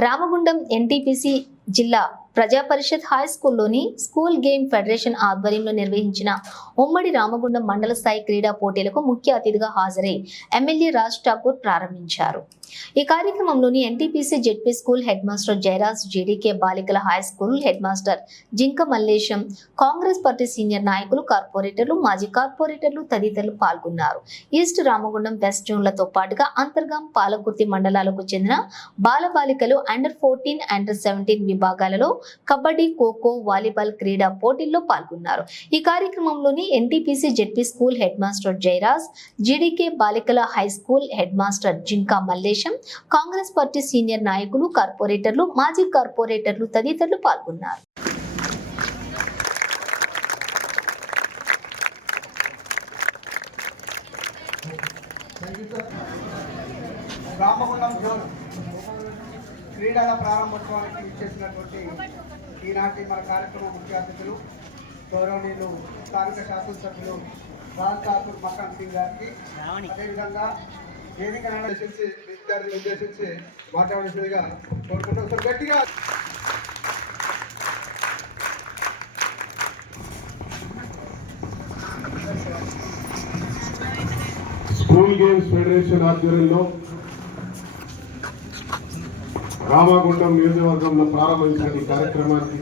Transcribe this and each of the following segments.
Ramagundam NTPC జిల్లా ప్రజా పరిషత్ high స్కూల్లోని స్కూల్ గేమ్ ఫెడరేషన్ ఆధ్వర్యంలో నిర్వహించిన ఉమ్మడి రామగుండం మండల స్థాయి క్రీడా పోటీలకు ముఖ్య అతిథిగా హాజరై ఎమ్మెల్యే రాజ్ ఠాకూర్ ప్రారంభించారు. ఈ కార్యక్రమంలోని NTPC ZP school head master Jayaraj, GDK బాలికల high school head master Jinka Mallesham, Congress party senior నాయకులు, కార్పొరేటర్లు, మాజీ కార్పొరేటర్లు తదితరులు పాల్గొన్నారు. ఈస్ట్ రామగుండం, వెస్ట్ జోన్లతో పాటుగా అంతర్గాం, పాలకుర్తి మండలాలకు చెందిన బాలబాలికలు అండర్ 14, అండర్ 17 విభాగాలలో కబడ్డీ, ఖోఖో, వాలీబాల్ క్రీడా పోటీల్లో పాల్గొన్నారు. ఈ కార్యక్రమంలోని NTPC ZP school head master Jayaraj, GDK బాలికల high school head master Jinka Mallesham, Congress party senior నాయకులు, కార్పొరేటర్లు, మాజీ కార్పొరేటర్లు తదితరులు పాల్గొన్నారు. క్రీడల ప్రారంభోత్సవానికి ఇచ్చేసినటువంటి ఈనాటి మన కార్యక్రమ ముఖ్య అతిథులు గౌరవనీయులు స్థానిక శాసనసభ్యులు రాజ్ ఠాకూర్ మకాన్ సింగ్ గారికి, అదేవిధంగా వేదిక విద్యార్థులను ఉద్దేశించి మాట్లాడాల్సిందిగా కోరుకుంటూ ఒకసారి గట్టిగా స్కూల్ గేమ్స్ ఫెడరేషన్ ఆధ్వర్యంలో రామగుండం నియోజకవర్గంలో ప్రారంభించిన ఈ కార్యక్రమానికి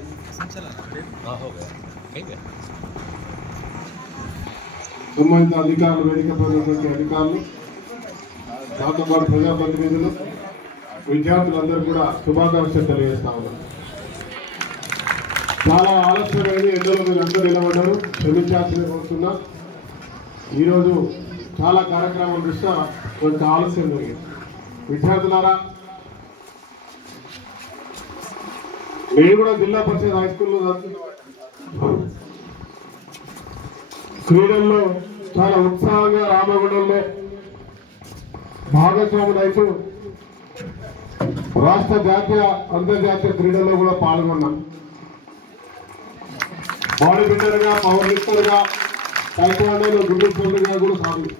సంబంధిత అధికారులు, వేదిక ప్రజలటువంటి అధికారులు, దాంతో పాటు ప్రజాప్రతినిధులు, విద్యార్థులందరూ కూడా శుభాకాంక్షలు తెలియజేస్తా ఉన్నారు. చాలా ఆలస్యమైంది, ఎండలో మీరు అందరూ నిలబడ్డారు, క్షమించాల్సిన కోరుతున్నా. ఈరోజు చాలా కార్యక్రమాలు దృష్ట్యా కొంచెం ఆలస్యం జరిగింది. విద్యార్థులారా, నేను కూడా జిల్లా పరిషత్ హై స్కూల్లో క్రీడల్లో చాలా ఉత్సాహంగా రామగుండంలో భాగస్వాములు అయితే రాష్ట్ర, జాతీయ, అంతర్జాతీయ క్రీడల్లో కూడా పాల్గొన్నాం. బాడీ బిల్డర్గా, పవర్ లిఫ్టర్గా, టైక్వాండోలో గుండె సోదరుగా కూడా సాగు.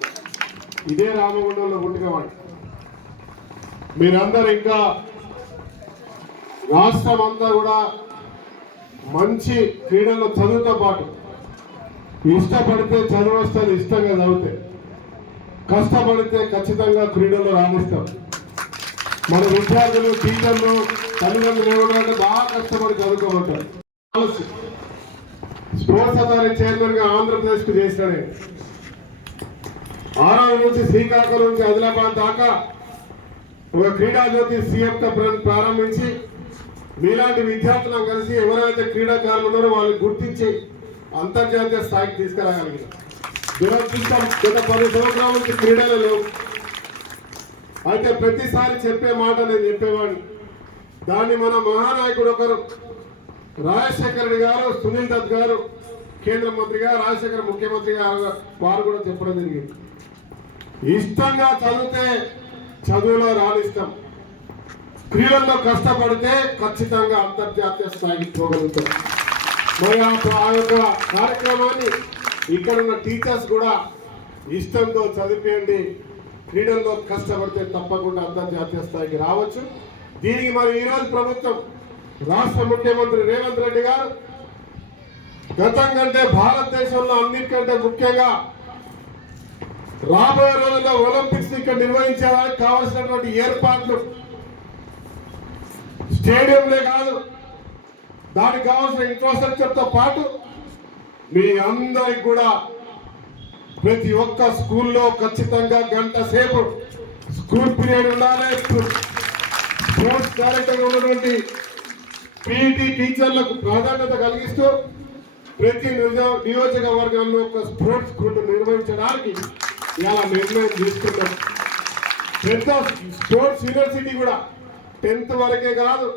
ఇదే రామగుండంలో పుట్టినవాడు. మీరందరూ ఇంకా రాష్ట్రం అంతా కూడా మంచి క్రీడల్లో చదువుతో పాటు ఇష్టపడితే చదువు వస్తుంది, ఇష్టంగా చదివితే, కష్టపడితే ఖచ్చితంగా క్రీడల్లో రాణిస్తాం. మన విద్యార్థులు, టీచర్లు, తల్లిదండ్రులు ఏమంటారంటే బాగా కష్టపడి చదువుకోమంటారు. స్పోర్ట్స్ అథారిటీ చైర్మన్గా ఆంధ్రప్రదేశ్కు చేసినాడే. ఆరాధ నుంచి శ్రీకాకుళం నుంచి ఆదిలాబాద్ దాకా ఒక క్రీడా జ్యోతి సీఎంతో ప్రారంభించి మీలాంటి విద్యార్థులను కలిసి ఎవరైతే క్రీడాకారులు ఉన్నారో వాళ్ళని గుర్తించి అంతర్జాతీయ స్థాయికి తీసుకురాగలిగిన. దురదృష్టం, గత 10 సంవత్సరాల నుంచి క్రీడలు లేవు. అయితే ప్రతిసారి చెప్పే మాట నేను చెప్పేవాడిని. దాన్ని మన మహానాయకుడు ఒకరు రాజశేఖర రెడ్డి గారు, సునీల్ దత్ గారు కేంద్ర మంత్రిగా, రాజశేఖర ముఖ్యమంత్రిగా వారు కూడా చెప్పడం జరిగింది. ఇష్టంగా చదివితే చదువులో రాణిస్తాం, క్రీడల్లో కష్టపడితే ఖచ్చితంగా అంతర్జాతీయ స్థాయికి పోగలుగుతాం. మరి ఆ యొక్క కార్యక్రమాన్ని ఇక్కడున్న టీచర్స్ కూడా ఇష్టంతో చదివేయండి, క్రీడల్లో కష్టపడితే తప్పకుండా అంతర్జాతీయ స్థాయికి రావచ్చు. దీనికి మరి ఈరోజు ప్రభుత్వం, రాష్ట్ర ముఖ్యమంత్రి రేవంత్ రెడ్డి గారు గతం కంటే భారతదేశంలో అన్నిటికంటే ముఖ్యంగా రాబోయే రోజుల్లో ఒలింపిక్స్ ఇక్కడ నిర్వహించడానికి కావాల్సినటువంటి ఏర్పాట్లు, స్టేడియంలే కాదు, దానికి కావాల్సిన ఇన్ఫ్రాస్ట్రక్చర్తో పాటు మీ అందరికి కూడా ప్రతి ఒక్క స్కూల్లో ఖచ్చితంగా గంట సేపు స్కూల్ పీరియడ్ ఉండాలి. స్పోర్ట్స్ డైరెక్టర్గా ఉన్నటువంటి పీఈటీ టీచర్లకు ప్రాధాన్యత కలిగిస్తూ ప్రతి నియోజకవర్గంలో ఒక స్పోర్ట్స్ స్కూల్ నిర్వహించడానికి ఇలా నిర్ణయం తీసుకున్నాం. పెద్ద స్పోర్ట్స్ యూనివర్సిటీ కూడా 10th వరకే కాదు,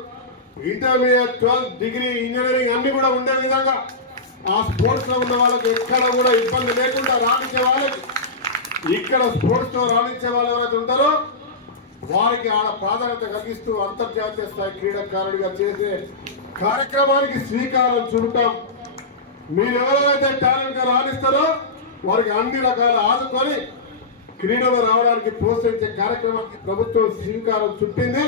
ఇంటర్మీడియట్, 12th, డిగ్రీ, ఇంజనీరింగ్ అన్ని కూడా ఉండే విధంగా ఆ స్పోర్ట్స్ లో ఉన్న వాళ్ళకి ఎక్కడ కూడా ఇబ్బంది లేకుండా రాణించే వాళ్ళకి, ఇక్కడ స్పోర్ట్స్ లో రాణించే వాళ్ళు ఎవరైతే ఉంటారో వారికి ఆడ ప్రాధాన్యత కలిగిస్తూ అంతర్జాతీయ స్థాయి క్రీడాకారుడిగా చేసే కార్యక్రమానికి శ్రీకారం చుడతాం. మీరు ఎవరైతే టాలెంట్ గా రాణిస్తారో వారికి అన్ని రకాల ఆదుకొని క్రీడలు రావడానికి ప్రోత్సహించే కార్యక్రమానికి ప్రభుత్వం శ్రీకారం చుట్టింది.